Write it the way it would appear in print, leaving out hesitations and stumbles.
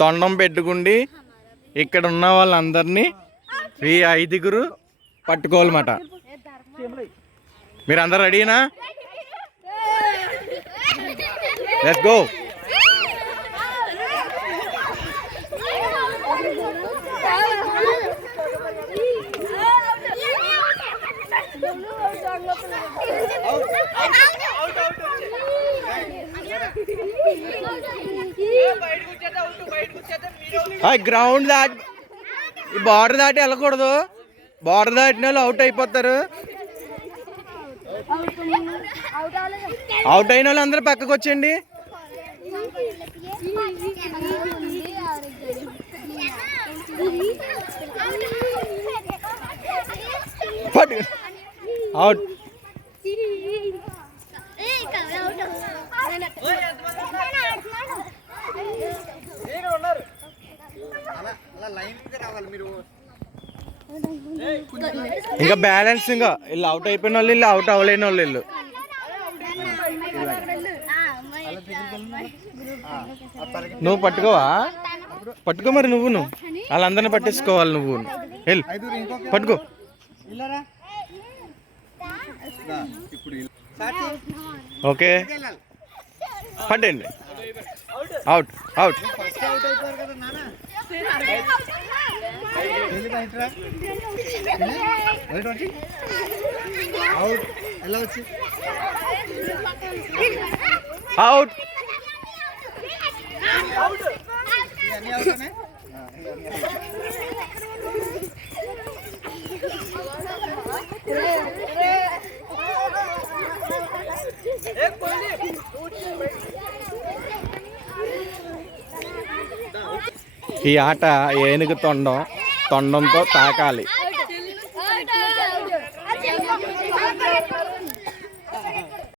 తొండం పెట్టుకుండి ఇక్కడ ఉన్న వాళ్ళందరినీ ఈ 5గురు పట్టుకోవాలన్నమాట. మీరు అందరు రెడీనా? Let's go. గ్రౌండ్ దాటి ఈ బార్డర్ దాటి వెళ్ళకూడదు. బార్డర్ దాటిన వాళ్ళు అవుట్ అయిపోతారు. అవుట్ అయిన వాళ్ళు అందరూ పక్కకు వచ్చేయండి. అవుట్. ఇంకా బ్యాలెన్స్ ఇంకా వీళ్ళు అవుట్ అయిపోయిన వాళ్ళు వీళ్ళు అవుట్ అవ్వలేని వాళ్ళు వీళ్ళు. నువ్వు పట్టుకోవా? పట్టుకో మరి నువ్వు వాళ్ళందరినీ పట్టేసుకోవాలి. నువ్వు వెళ్ళి పట్టుకో. ఓకే పట్టండి. Out out. అవుట్. ఈ ఆట ఏనుగు తొండంతో తాకాలి.